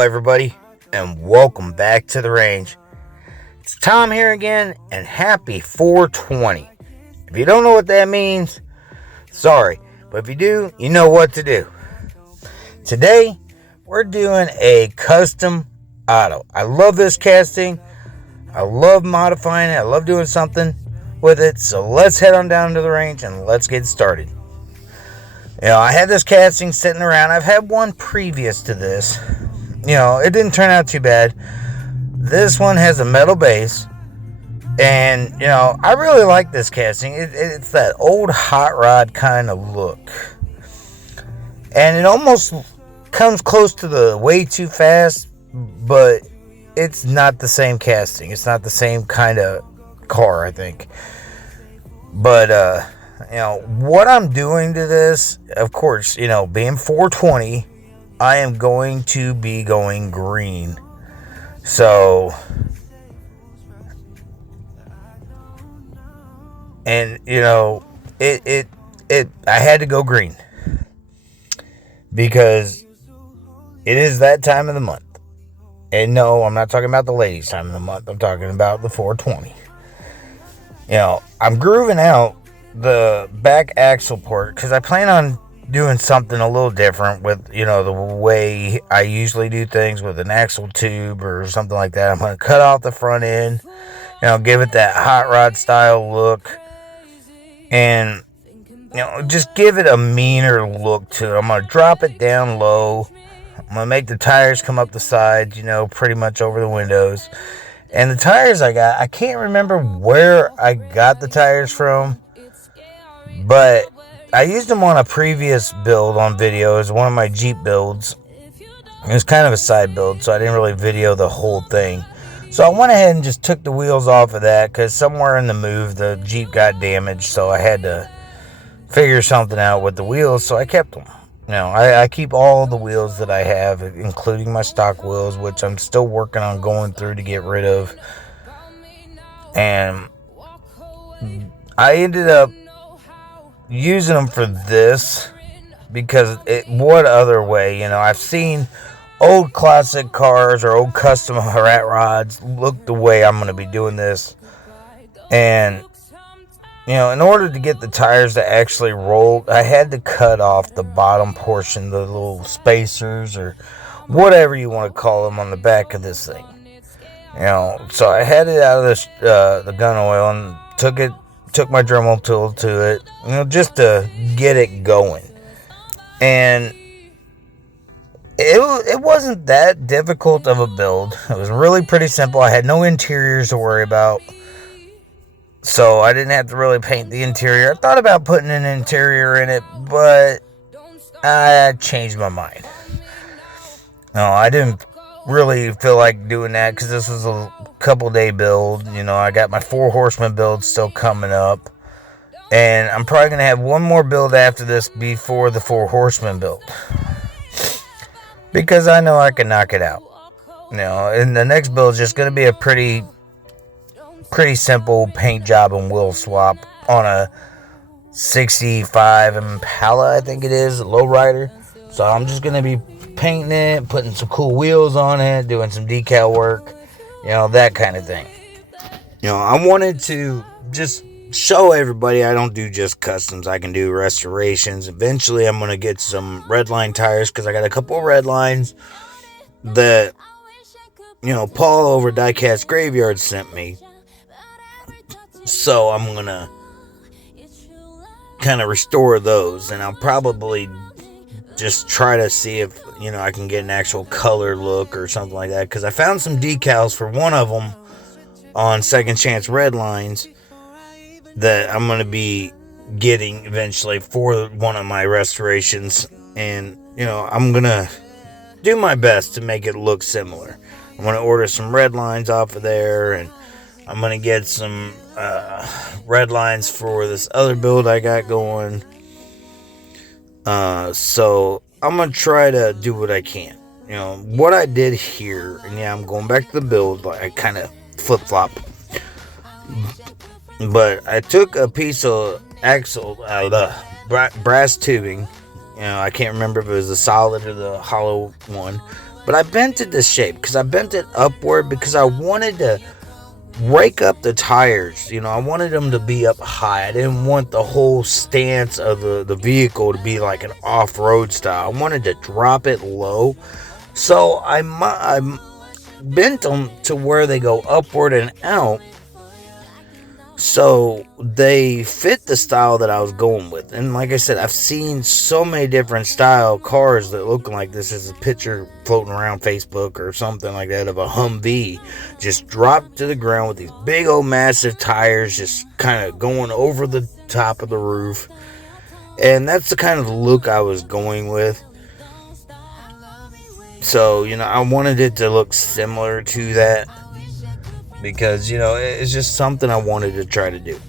everybody, and welcome back to the range. It's Tom here again, and happy 420. If you don't know what that means, sorry, but if you do, you know what to do. Today, we're doing a custom Otto. I love this casting. I love modifying it. I love doing something with it. So let's head on down to the range and let's get started. I had this casting sitting around. I've had one previous to this. It didn't turn out too bad. This one has a metal base. And, I really like this casting. It's that old hot rod kind of look. And it almost comes close to the way too fast, but it's not the same casting. It's not the same kind of car, I think. But, what I'm doing to this, of course, being 420, I am going to be going green. So, and, I had to go green because it is that time of the month. And no, I'm not talking about the ladies' time of the month. I'm talking about the 420. I'm grooving out the back axle port because I plan on doing something a little different with, the way I usually do things with an axle tube or something like that. I'm going to cut off the front end, give it that hot rod style look and, just give it a meaner look to it. I'm going to drop it down low. I'm going to make the tires come up the sides, pretty much over the windows. And the tires I can't remember where I got the tires from, but I used them on a previous build on video. It was one of my Jeep builds. It was kind of a side build, so I didn't really video the whole thing. So I went ahead and just took the wheels off of that because somewhere in the move, the Jeep got damaged, so I had to figure something out with the wheels, so I kept them. I keep all the wheels that I have, including my stock wheels, which I'm still working on going through to get rid of. And I ended up using them for this because what other way? I've seen old classic cars or old custom rat rods look the way I'm going to be doing this. And in order to get the tires to actually roll, I had to cut off the bottom portion, the little spacers or whatever you want to call them on the back of this thing. So I had it out of the gun oil and took my Dremel tool to it, just to get it going. And it wasn't that difficult of a build. It was really pretty simple. I had no interiors to worry about. So I didn't have to really paint the interior. I thought about putting an interior in it, but I changed my mind. No, I didn't really feel like doing that because this was a couple day build. I got my 4 horseman build still coming up. And I'm probably going to have one more build after this before the 4 horseman build. Because I know I can knock it out. And the next build is just going to be a pretty simple paint job and wheel swap on a 65 Impala, I think it is, a lowrider. So I'm just going to be painting it, putting some cool wheels on it, doing some decal work, that kind of thing. I wanted to just show everybody I don't do just customs. I can do restorations. Eventually I'm going to get some redline tires because I got a couple of red lines that, Paul over Diecast Graveyard sent me. So I'm going to kind of restore those, and I'll probably just try to see if, I can get an actual color look or something like that, because I found some decals for one of them on Second Chance Red Lines that I'm going to be getting eventually for one of my restorations, and, I'm going to do my best to make it look similar. I'm going to order some red lines off of there, and I'm going to get some red lines for this other build I got going. So I'm going to try to do what I can. What I did here, and I'm going back to the build, I kind of flip-flop. But I took a piece of axle, brass tubing. I can't remember if it was the solid or the hollow one. But But I bent it this shape because I bent it upward because I wanted to rake up the tires. I wanted them to be up high. I didn't want the whole stance of the vehicle to be like an off-road style. I wanted to drop it low. So I bent them to where they go upward and out, so they fit the style that I was going with. And like I said, I've seen so many different style cars that look like this. Is a picture floating around Facebook or something like that of a Humvee just dropped to the ground with these big old massive tires just kind of going over the top of the roof. And that's the kind of look I was going with. So, I wanted it to look similar to that because, it's just something I wanted to try to do.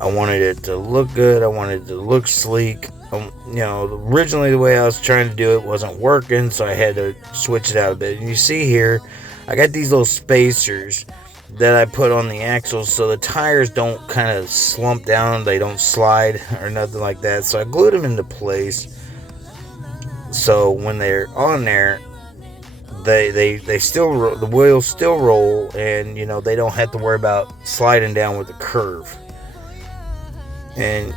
I wanted it to look good. I wanted it to look sleek. Originally the way I was trying to do it wasn't working, so I had to switch it out a bit. And you see here, I got these little spacers that I put on the axles so the tires don't kind of slump down. They don't slide or nothing like that. So I glued them into place. So when they're on there, they still, the wheels still roll, and they don't have to worry about sliding down with the curve. And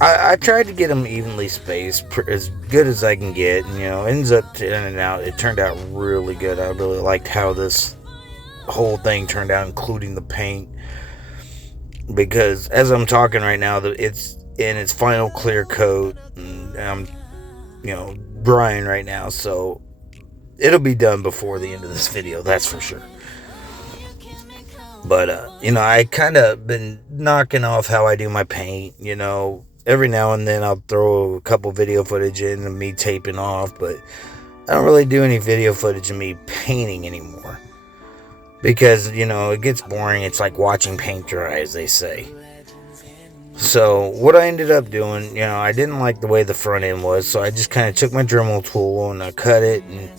I tried to get them evenly spaced as good as I can get, and ends up turning out, it turned out really good. I really liked how this whole thing turned out, including the paint, because as I'm talking right now, it's in its final clear coat, and I'm drying right now, so it'll be done before the end of this video, that's for sure. But I kind of been knocking off how I do my paint. Every now and then I'll throw a couple video footage in of me taping off, but I don't really do any video footage of me painting anymore because it gets boring. It's like watching paint dry, as they say. So what I ended up doing, I didn't like the way the front end was, so I just kind of took my Dremel tool and I cut it, and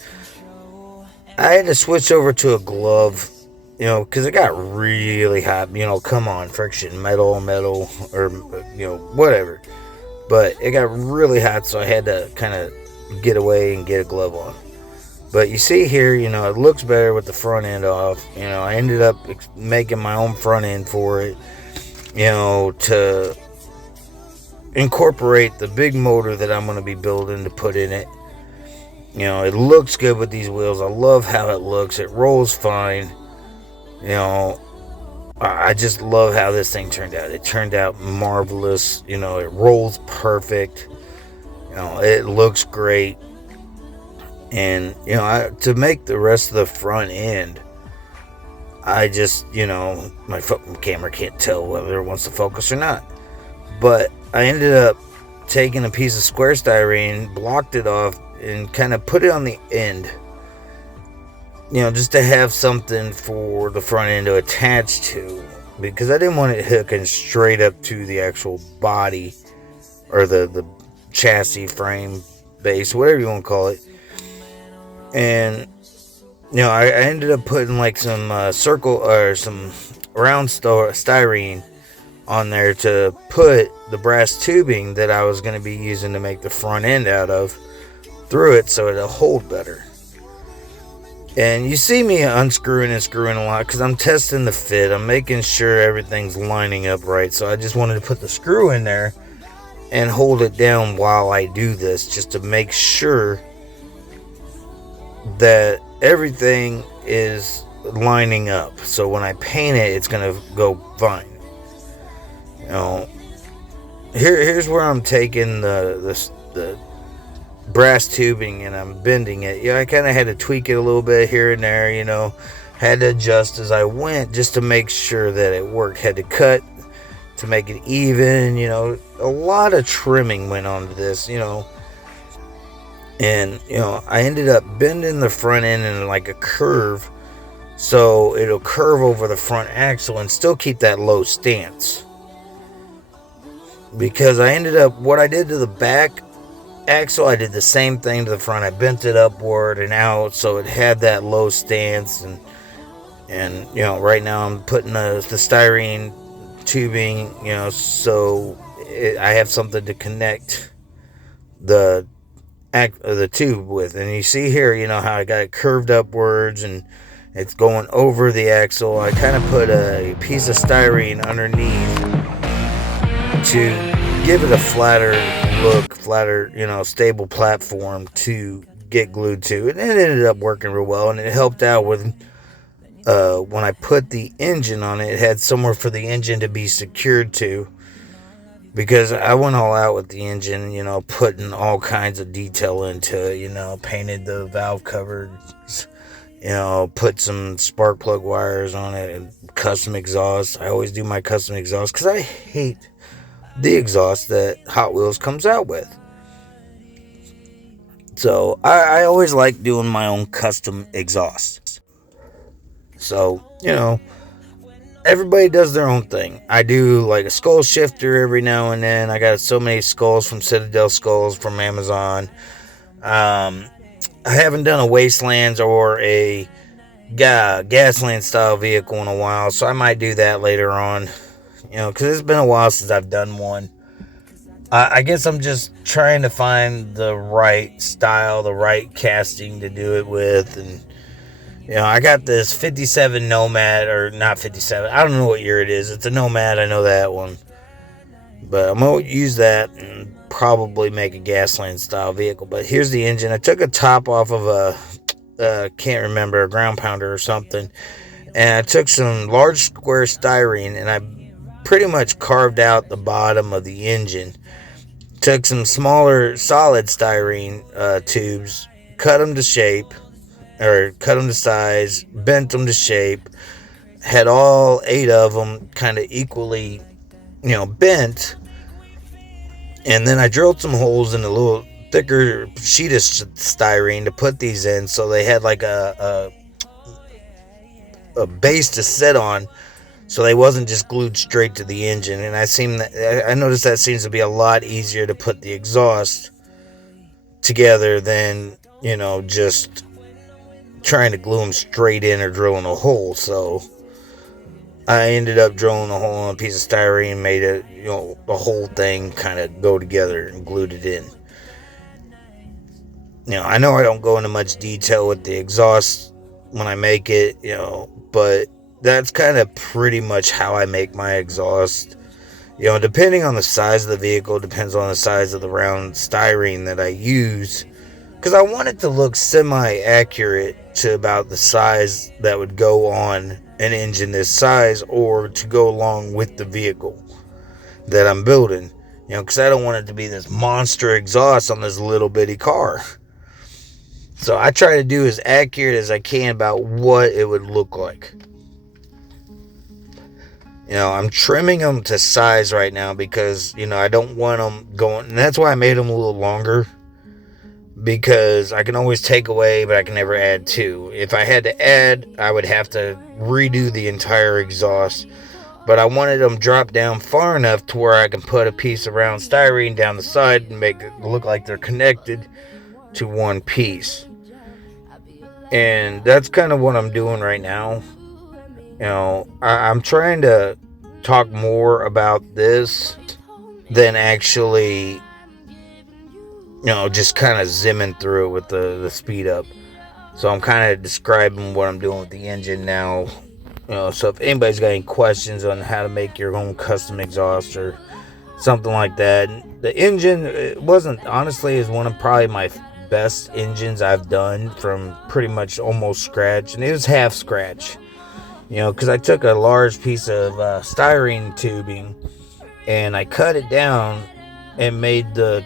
I had to switch over to a glove, because it got really hot. Come on, friction, metal, or whatever. But it got really hot, so I had to kind of get away and get a glove on. But you see here, it looks better with the front end off. I ended up making my own front end for it, to incorporate the big motor that I'm going to be building to put in it. It looks good with these wheels. I love how it looks. It rolls fine. I just love how this thing turned out. It turned out marvelous. It rolls perfect. It looks great. And, to make the rest of the front end, I just, my camera can't tell whether it wants to focus or not. But I ended up taking a piece of square styrene, blocked it off, and kind of put it on the end. Just to have something for the front end to attach to. Because I didn't want it hooking straight up to the actual body, or the chassis, frame, base, whatever you want to call it. And I ended up putting like some circle or some round styrene on there to put the brass tubing that I was going to be using to make the front end out of through it, so it'll hold better. And you see me unscrewing and screwing a lot because I'm testing the fit. I'm making sure everything's lining up right. So I just wanted to put the screw in there and hold it down while I do this, just to make sure that everything is lining up. So when I paint it, it's going to go fine. Here's where I'm taking the brass tubing and I'm bending it. I kind of had to tweak it a little bit here and there, had to adjust as I went just to make sure that it worked. Had to cut to make it even, a lot of trimming went on to this, and I ended up bending the front end in like a curve, so it'll curve over the front axle and still keep that low stance. Because I ended up, what I did to the back axle, I did the same thing to the front. I bent it upward and out so it had that low stance, and right now I'm putting the styrene tubing, so I have something to connect the the tube with. And you see here, you know, how I got it curved upwards and it's going over the axle. I kind of put a piece of styrene underneath to give it a flatter look, flatter, you know, stable platform to get glued to. And it ended up working real well, and it helped out with when I put the engine on it, it had somewhere for the engine to be secured to, because I went all out with the engine, you know, putting all kinds of detail into it, you know, painted the valve covers, you know, put some spark plug wires on it, and custom exhaust. I always do my custom exhaust because I hate the exhaust that Hot Wheels comes out with. So I always like doing my own custom exhaust. So, you know, everybody does their own thing. I do like a skull shifter every now and then. I got so many skulls from Citadel Skulls from Amazon. I haven't done a Wastelands or a Gasland style vehicle in a while, so I might do that later on. You know, because it's been a while since I've done one. I guess I'm just trying to find the right style, the right casting to do it with. And, you know, I got this 57 Nomad, or not 57. I don't know what year it is. It's a Nomad. I know that one. But I'm going to use that and probably make a Gasland style vehicle. But here's the engine. I took a top off of can't remember, a ground pounder or something. And I took some large square styrene and I pretty much carved out the bottom of the engine. Took some smaller solid styrene tubes, cut them to shape, or cut them to size, bent them to shape, had all 8 of them kind of equally, you know, bent, and then I drilled some holes in a little thicker sheet of styrene to put these in, so they had like a base to sit on, so they wasn't just glued straight to the engine. And I noticed that seems to be a lot easier to put the exhaust together than, you know, just trying to glue them straight in or drilling a hole. So I ended up drilling a hole in a piece of styrene, made it, you know, the whole thing kind of go together and glued it in. You know I don't go into much detail with the exhaust when I make it, you know, but that's kind of pretty much how I make my exhaust. You know, depending on the size of the vehicle, depends on the size of the round styrene that I use, because I want it to look semi-accurate to about the size that would go on an engine this size, or to go along with the vehicle that I'm building. You know, because I don't want it to be this monster exhaust on this little bitty car. So I try to do as accurate as I can about what it would look like. You know, I'm trimming them to size right now because, you know, I don't want them going, and that's why I made them a little longer, because I can always take away, but I can never add to. If I had to add, I would have to redo the entire exhaust, but I wanted them dropped down far enough to where I can put a piece of round styrene down the side and make it look like they're connected to one piece. And that's kind of what I'm doing right now. You know, I'm trying to talk more about this than actually, you know, just kind of zimming through it with the speed up. So I'm kind of describing what I'm doing with the engine now. You know, so if anybody's got any questions on how to make your own custom exhaust or something like that. The engine, it wasn't, honestly, is one of probably my best engines I've done from pretty much almost scratch. And it was half scratch. You know, because I took a large piece of styrene tubing and I cut it down and made the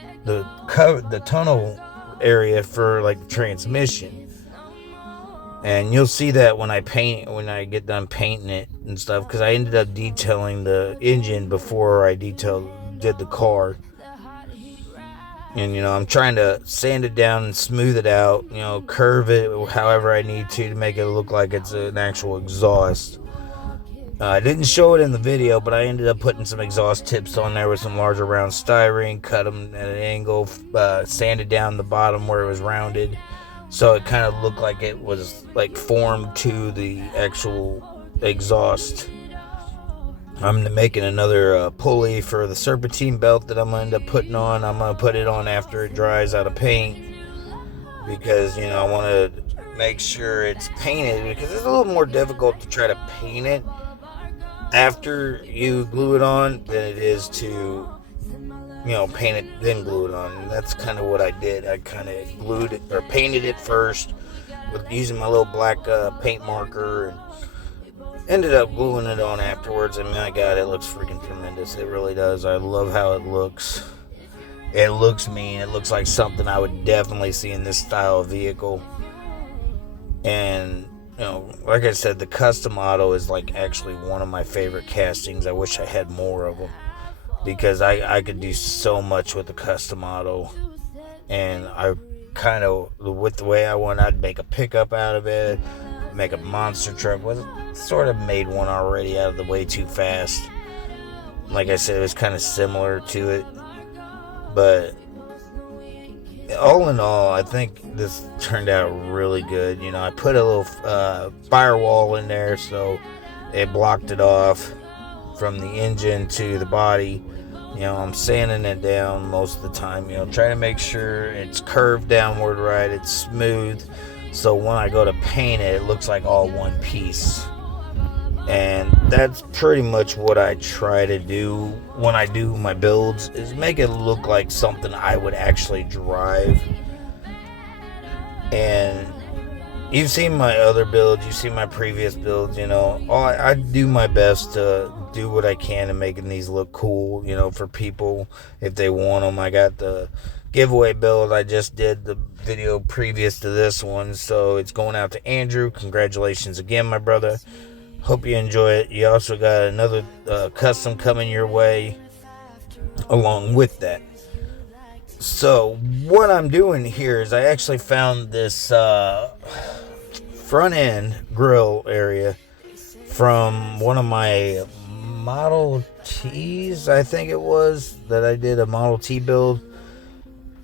tunnel area for like the transmission. And you'll see that when I get done painting it and stuff, because I ended up detailing the engine before I did the car. And, you know, I'm trying to sand it down and smooth it out, you know, curve it however I need to make it look like it's an actual exhaust. I didn't show it in the video, but I ended up putting some exhaust tips on there with some larger round styrene, cut them at an angle, sanded down the bottom where it was rounded, so it kind of looked like it was like formed to the actual exhaust. I'm making another pulley for the serpentine belt that I'm going to end up putting on. I'm going to put it on after it dries out of paint. because, I want to make sure it's painted, because it's a little more difficult to try to paint it after you glue it on than it is to, paint it then glue it on. And that's kind of what I did. I kind of glued it or painted it first with using my little black paint marker, and ended up gluing it on afterwards. And my God, it looks freaking tremendous. It really does. I love how it looks. It looks mean. It looks like something I would definitely see in this style of vehicle. And, like I said, the custom Otto is like actually one of my favorite castings. I wish I had more of them, because I could do so much with the custom Otto. And I kind of, with the way I want, I'd make a pickup out of it, make a monster truck. Sort of made one already out of the way too fast. Like I said, it was kind of similar to it. But all in all, I think this turned out really good. I put a little firewall in there so it blocked it off from the engine to the body. I'm sanding it down most of the time, trying to make sure it's curved downward right, it's smooth, so when I go to paint it, it looks like all one piece. And that's pretty much what I try to do when I do my builds, is make it look like something I would actually drive. And you've seen my other builds, you've seen my previous builds, I do my best to do what I can in making these look cool, for people if they want them. I got the giveaway build. I just did the video previous to this one, so it's going out to Andrew. Congratulations again, my brother. Hope you enjoy it. You also got another custom coming your way along with that. So what I'm doing here is I actually found this front end grill area from one of my Model T's, I think it was, that I did a Model T build.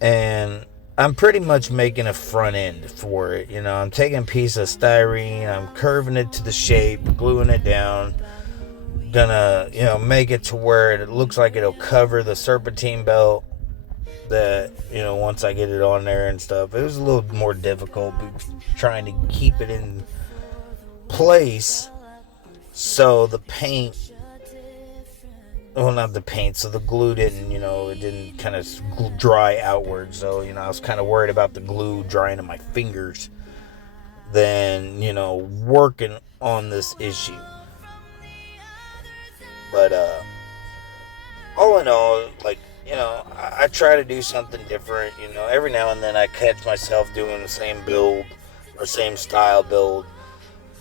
And I'm pretty much making a front end for it. I'm taking a piece of styrene, I'm curving it to the shape, gluing it down. Gonna, make it to where it looks like it'll cover the serpentine belt that, once I get it on there and stuff. It was a little more difficult trying to keep it in place so the paint, well, not the paint, so the glue didn't, it didn't kind of dry outward. So, I was kind of worried about the glue drying on my fingers than, working on this issue. But, all in all, like, I try to do something different. Every now and then I catch myself doing the same build or same style build.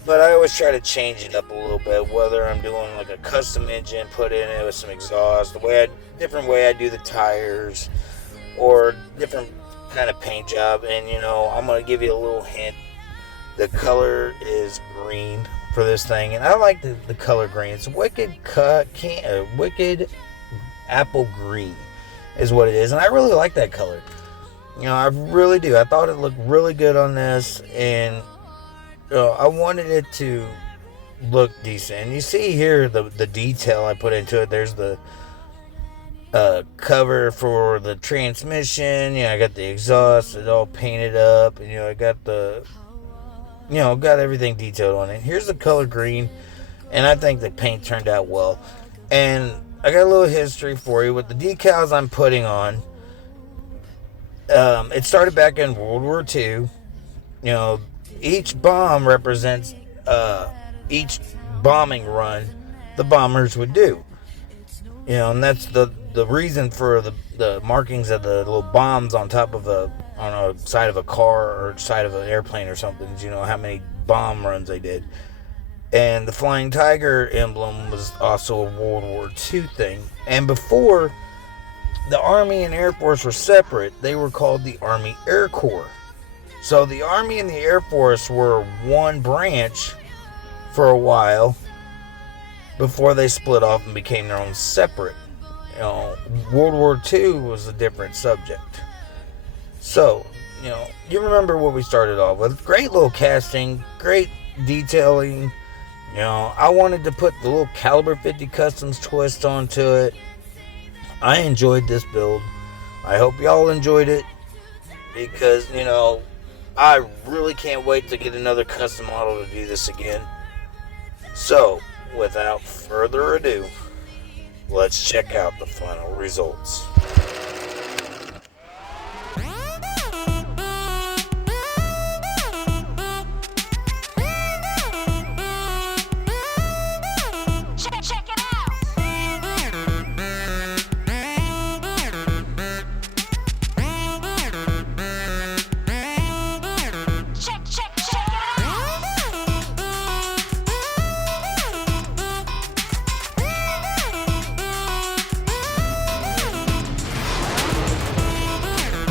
But I always try to change it up a little bit, whether I'm doing like a custom engine, put in it with some exhaust, different way I do the tires, or different kind of paint job. And, I'm going to give you a little hint. The color is green for this thing, and I like the color green. It's wicked apple green is what it is, and I really like that color. I really do. I thought it looked really good on this, and I wanted it to look decent. And you see here the detail I put into it. There's the cover for the transmission. I got the exhaust. It's all painted up. And, I got got everything detailed on it. Here's the color green. And I think the paint turned out well. And I got a little history for you with the decals I'm putting on. It started back in World War II. Each bomb represents each bombing run the bombers would do. And that's the reason for the markings of the little bombs on top of on a side of a car or side of an airplane or something. How many bomb runs they did. And the Flying Tiger emblem was also a World War II thing. And before the Army and Air Force were separate, they were called the Army Air Corps. So the Army and the Air Force were one branch for a while before they split off and became their own separate. World War II was a different subject. So, you remember what we started off with. Great little casting, great detailing. I wanted to put the little Caliber 50 Customs twist onto it. I enjoyed this build. I hope y'all enjoyed it. Because, I really can't wait to get another custom model to do this again. So, without further ado, let's check out the final results.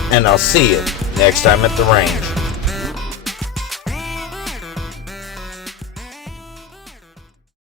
And I'll see you next time at the range.